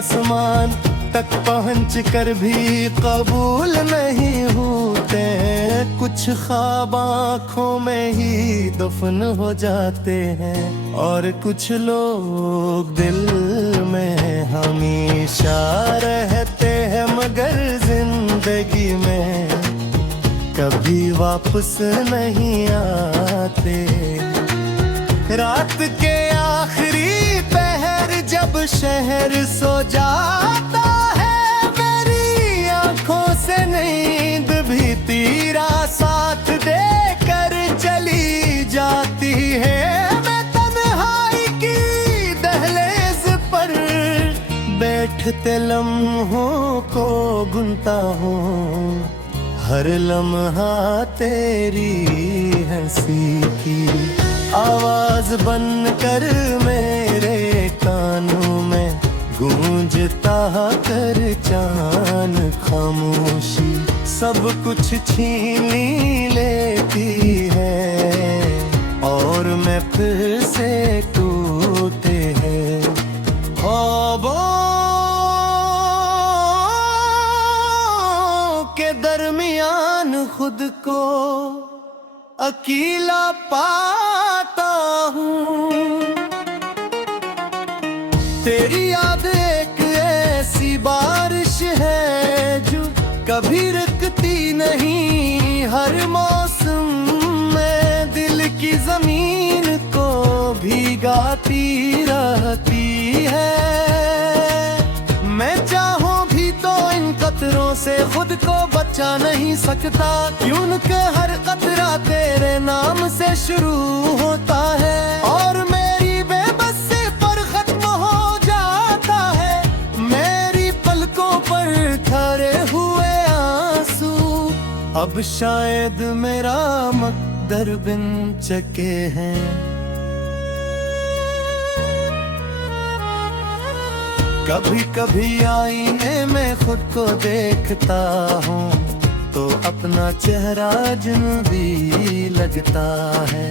आसमान तक पहुँच कर भी कबूल नहीं होते। कुछ ख्वाब आँखों में ही दफन हो जाते हैं और कुछ लोग दिल में हमेशा रहते हैं, मगर जिंदगी में कभी वापस नहीं आते। रात के आखिरी पहर जब शहर सो जाता है, मेरी आंखों से नींद भी तेरा साथ देकर चली जाती है। मैं तन्हाई की दहलीज पर बैठते लम्हों को गिनता हूँ, हर लम्हा तेरी हंसी की आवाज बनकर मेरे कानों में गूंजता कर चान खामोशी सब कुछ छीन लेती है और मैं फिर से टूटे हैं ख्वाबों के दरमियान खुद को अकेला पाता हूँ। तेरी याद एक ऐसी बारिश है जो कभी रुकती नहीं, हर मौसम में दिल की जमीन को भिगाती रहती है। मैं चाहूं भी तो इन कतरों से खुद को बचा नहीं सकता, क्योंकि हर कतरा तेरे नाम से शुरू होता है और मेरी बेबसी पर खत्म हो जाता है। मेरी पलकों पर ठहरे हुए आंसू अब शायद मेरा मकदर बिन चके हैं। कभी कभी आईने में खुद को देखता हूँ तो अपना चेहरा अजनबी लगता है,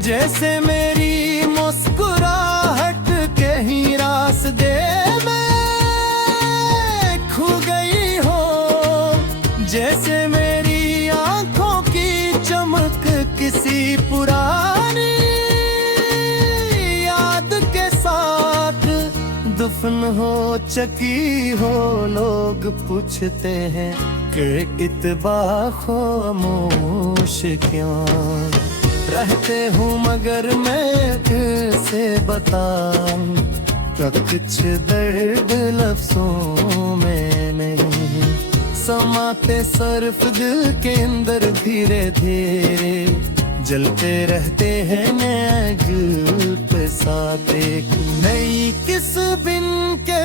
जैसे मेरी मुस्कुराहट के ही रास्ते में खो गई हो, जैसे मेरी आंखों की चमक किसी पुरानी याद के साथ दफन हो चकी हो। लोग पूछते हैं कि इत्बा खामोश क्यों रहते हूँ, मगर मैं कैसे बताऊं कुछ दर्द लफ्जों में नहीं समाते, सिर्फ दिल के अंदर धीरे धीरे जलते रहते हैं नैग पे साथ एक नई किस बिन के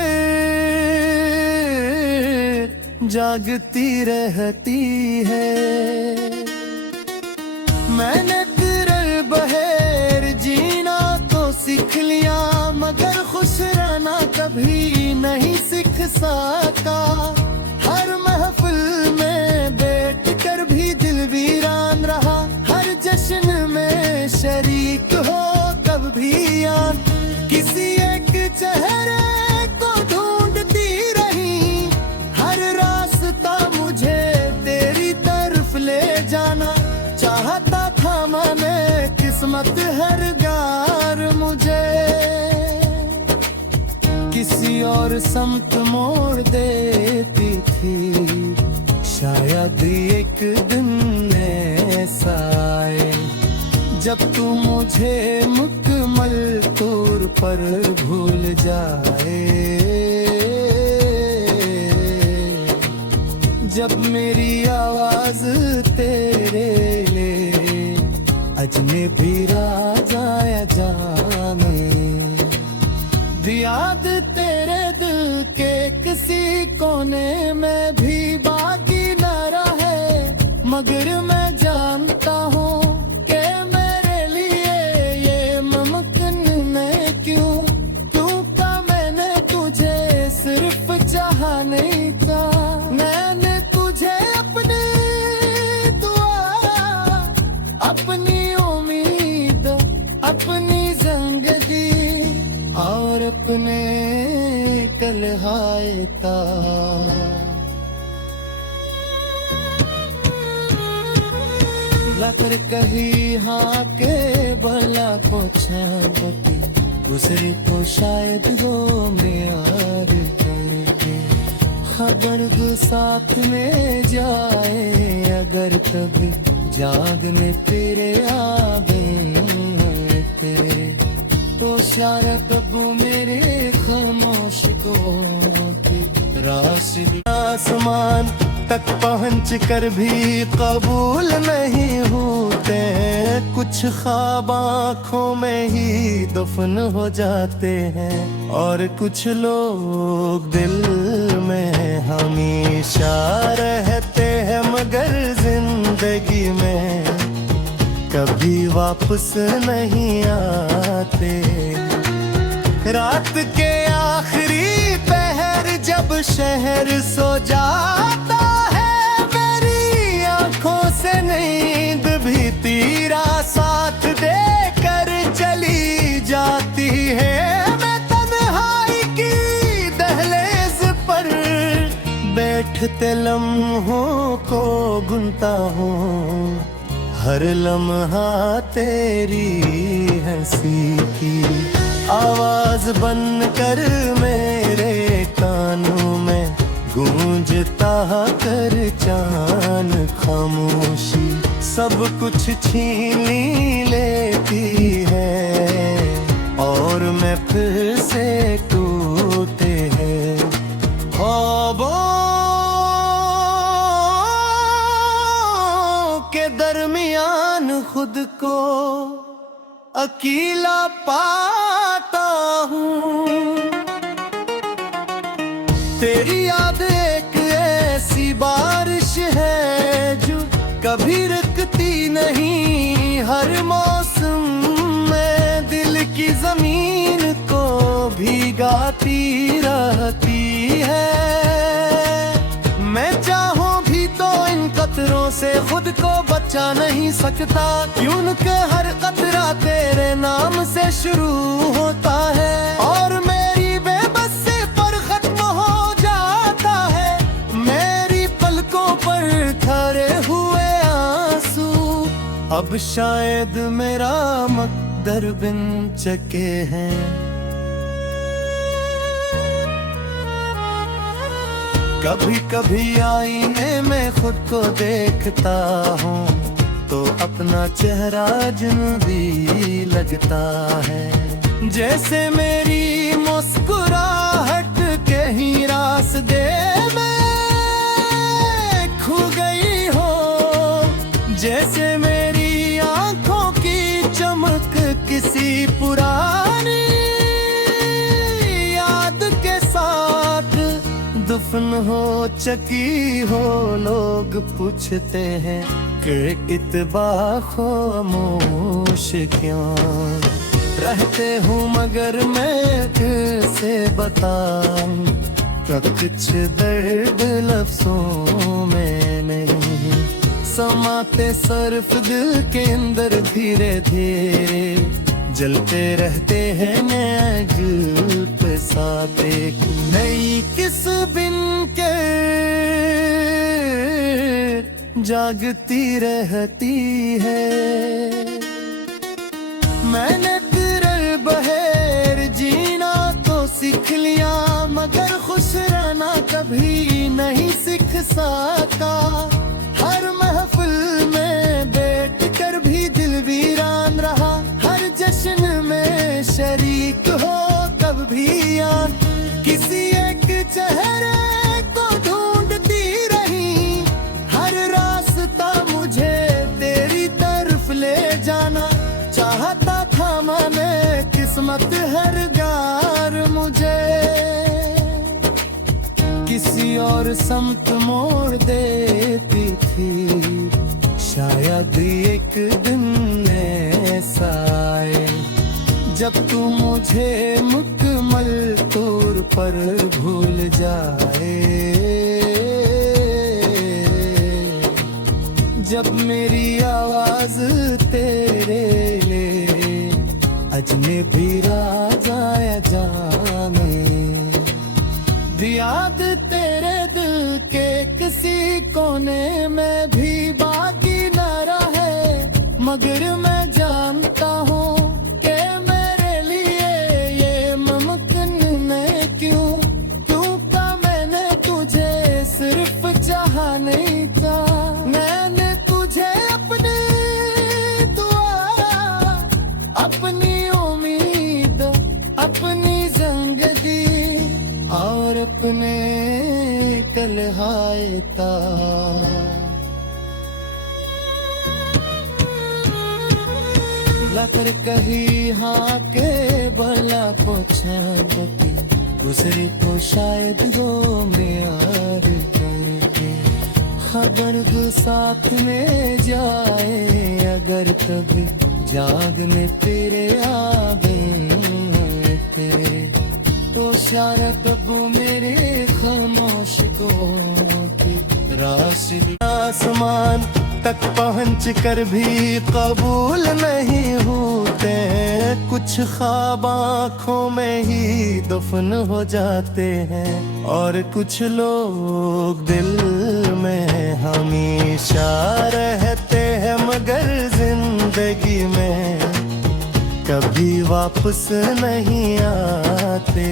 जागती रहती है। मैंने तिरल बहेर जीना तो सीख लिया, मगर खुश रहना कभी नहीं सीख सका। हर महफिल में बैठ कर भी दिल वीरान रहा, हर जश्न में शरीक हो कब भी यार किसी एक चेहरे को ढूंढती रही। हर रास्ता मुझे तेरी तरफ ले जाना चाहता था, मैंने किस्मत हर गार मुझे किसी और समत मोड़ देती थी। शायद एक दिन ऐसा आए जब तू मुझे मुकम्मल तौर पर भूल जाए, जब मेरी आवाज तेरे लिए अजनबी राजा जाने, याद तेरे दिल के किसी कोने में भी बाकी न रहे, मगर मैं जानता हूँ कि मेरे लिए ये मुमकिन नहीं। क्योंकि मैंने तुझे सिर्फ चाहा नहीं था, मैंने तुझे अपनी दुआ, अपनी उम्मीद, अपनी जिंदगी और अपने कल हाय ता लकर कही हाँ के भला पोछा बती गुजरी तो शायद वो प्यार करके खबर साथ में जाए अगर कभी जागने तेरे आगे तेरे तो शायद अब मेरे खामोश को राशि आसमान तक पहुँच कर भी कबूल नहीं होते कुछ ख्वाब आँखों में ही दफन हो जाते हैं और कुछ लोग दिल में हमेशा रहते हैं मगर जिंदगी में कभी वापस नहीं आते। रात के आखिरी पहर जब शहर सो जाता है मेरी आंखों से नींद भी तेरा साथ देकर चली जाती है। मैं तन्हाई की दहलीज पर बैठते लम्हों को गुनता हूँ हर लम्हा तेरी हंसी की आवाज बनकर मेरे कानों में गूंजता कर चान खामोशी सब कुछ छीन लेती है और मैं फिर से टूटे हैं ख्वाबों के दरमियान खुद को अकेला पाता हूँ। तेरी याद एक ऐसी बारिश है जो कभी रुकती नहीं हर मौसम में दिल की जमीन को भिगाती रहती है। मैं चाहूँ भी तो इन कतरों से खुद को बचा नहीं सकता क्योंकि हर कतरा तेरे नाम से शुरू होता है और मेरी बेबसी पर खत्म हो जाता है। मेरी पलकों पर ठहरे हुए आंसू अब शायद मेरा मकदर बिन चके हैं। कभी कभी आईने में खुद को देखता हूँ तो अपना चेहरा अजनबी लगता है जैसे मेरी मुस्कुराहट के ही रास्ते में खो गई हो जैसे मेरी आंखों की चमक किसी पुरानी याद के साथ दफन हो चकी हो। लोग पूछते हैं कि इत्बा खामोश क्यों रहते हूँ मगर मैं कैसे बताऊं कुछ दर्द लफ्जों में नहीं समाते सिर्फ दिल के अंदर धीरे धीरे जलते रहते हैं नैजुब साथ एक नई किस बिन के जागती रहती है। मैंने तिरल बहेर जीना तो सीख लिया मगर खुश रहना कभी नहीं सीख सका। हर महफिल में बैठ कर भी दिल वीरान रहा हर जश्न में शरीक हो कब भी याद किसी एक चेहरे को ढूंढती रही हर रास्ता मुझे तेरी तरफ ले जाना चाहता था मैंने किस्मत हर गार मुझे किसी और समत मोड़ देती थी। शायद एक दिन ऐसा आए जब तू मुझे मुकम्मल तौर पर भूल जाए जब मेरी आवाज तेरे लिए अजनबी राजा जाने याद तेरे दिल के किसी कोने में भी बाकी न रहे, मगर मैं जानता हूँ कि मेरे लिए ये मुमकिन नहीं। क्यों मैंने तुझे सिर्फ चाहा नहीं था, मैंने तुझे अपनी दुआ, अपनी उम्मीद, अपनी जिंदगी और अपने कलहाए था। लकर कही हाँ के भला पोछाती, गुजरी को शायद हो प्यार करके। खबर साथ में जाए अगर कभी जागने तेरे आ गए तेरे, तो शायद कबू मेरे खामोश को राशि आसमान तक पहुँच कर भी कबूल नहीं होते। कुछ ख्वाब आँखों में ही दफन हो जाते हैं, और कुछ लोग दिल में हमेशा रहते हैं, मगर जिंदगी में कभी वापस नहीं आते।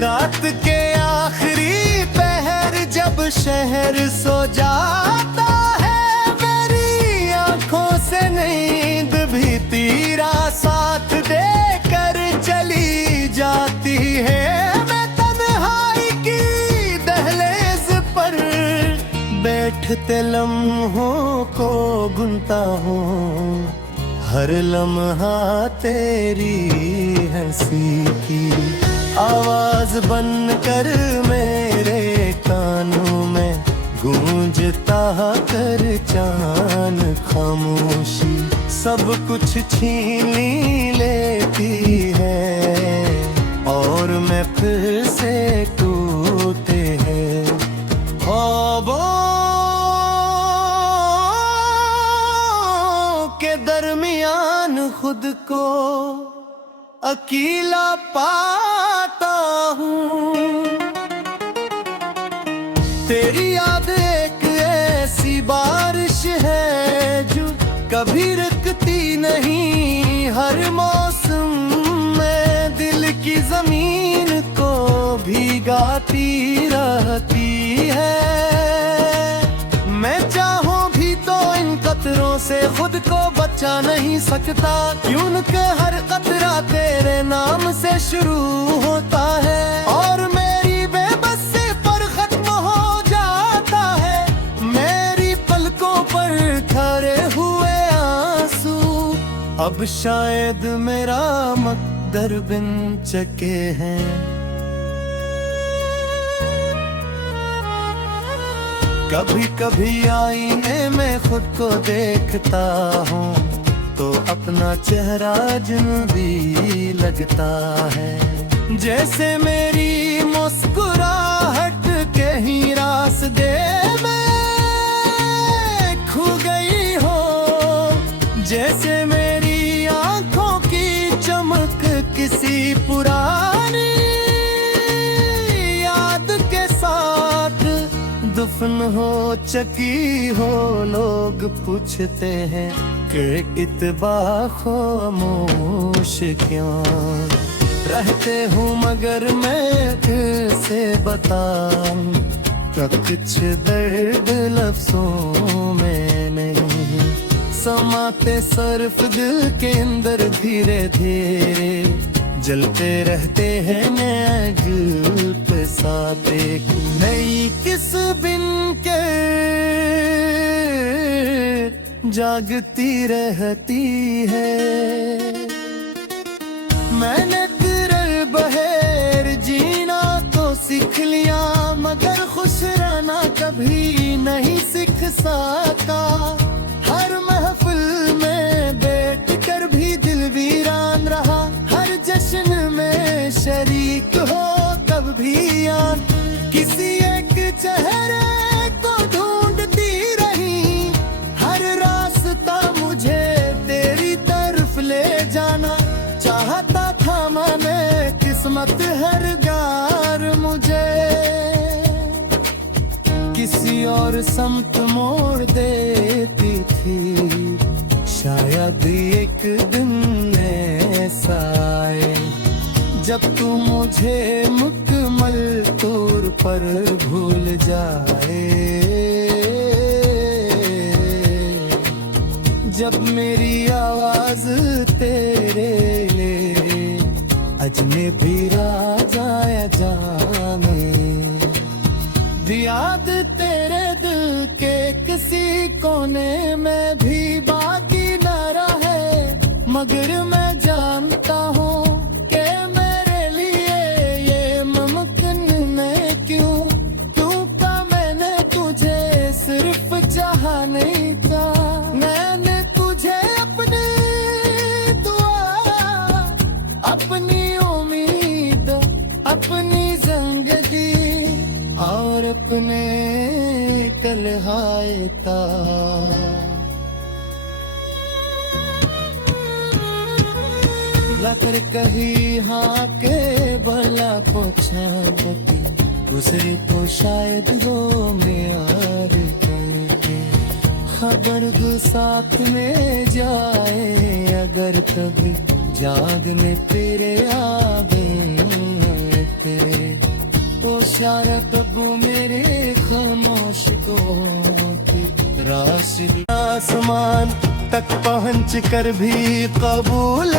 रात के आखिरी पहर जब शहर सो जाता है, मेरी आंखों से नींद भी तेरा साथ देकर चली जाती है। मैं तन्हाई की दहलीज पर बैठते लम्हों को गिनता हूँ, हर लम्हा तेरी हंसी की आवाज बनकर मेरे कानों में गूंजता कर चान खामोशी सब कुछ छीन लेती है, और मैं फिर से टूटे हैं ख्वाबों के दरमियान खुद को अकेला पाता हूँ। तेरी याद एक ऐसी बारिश है जो कभी रुकती नहीं, हर मौसम में दिल की जमीन को भीगाती रहती है। मैं चाहूँ भी तो इन कतरों से खुद को बचा नहीं सकता, क्योंकि हर कतरा तेरे नाम से शुरू होता है, और मेरी बेबसी पर खत्म हो जाता है। मेरी पलकों पर खड़े हुए आंसू अब शायद मेरा मकदर बिन चके हैं। कभी कभी आईने में खुद को देखता हूँ तो अपना चेहरा अजनबी लगता है, जैसे मेरी मुस्कुराहट के ही रास्ते में खो गई हो, जैसे मेरी आंखों की चमक किसी पुरानी याद के साथ दफन हो चकी हो। लोग पूछते हैं कि इत्बा खामोश क्यों रहते हूँ, मगर मैं कैसे बताऊं कुछ दर्द लफ्जों में नहीं समाते, सिर्फ दिल के अंदर धीरे धीरे जलते रहते हैं नैग पे साथ एक नई किस बिन के जागती रहती है। मैंने तिरल बहेर जीना तो सीख लिया, मगर खुश रहना कभी नहीं सीख सका। हर महफिल में बैठ कर भी दिल वीरान रहा, हर जश्न में शरीक हो कब भी यार, किसी एक चेहरे को ढूंढती रही, हर रास्ता मुझे तेरी तरफ ले जाना चाहता था मैंने, किस्मत हर गार और समत मोड़ देती थी। शायद एक दिन ऐसा आए जब तू मुझे मुकम्मल तौर पर भूल जाए, जब मेरी आवाज तेरे लिए अजनबी राजा जाने, याद तेरे दिल के किसी कोने में भी बाकी न रहे, मगर मैं जानता हूँ कि मेरे लिए ये मुमकिन नहीं। क्योंकि मैंने तुझे सिर्फ चाहा नहीं था, मैंने तुझे अपनी दुआ, अपनी उम्मीद, अपनी जिंदगी और अपने कलहाए था। लाकर कही हाँ के भला पोछाती, गुजरी तो शायद वो प्यार करके, खबर दो साथ में जाए अगर कभी जागने तेरे आगे तेरे, तो शायद वो मेरे खामोश को राशि आसमान तक पहुँच कर भी कबूल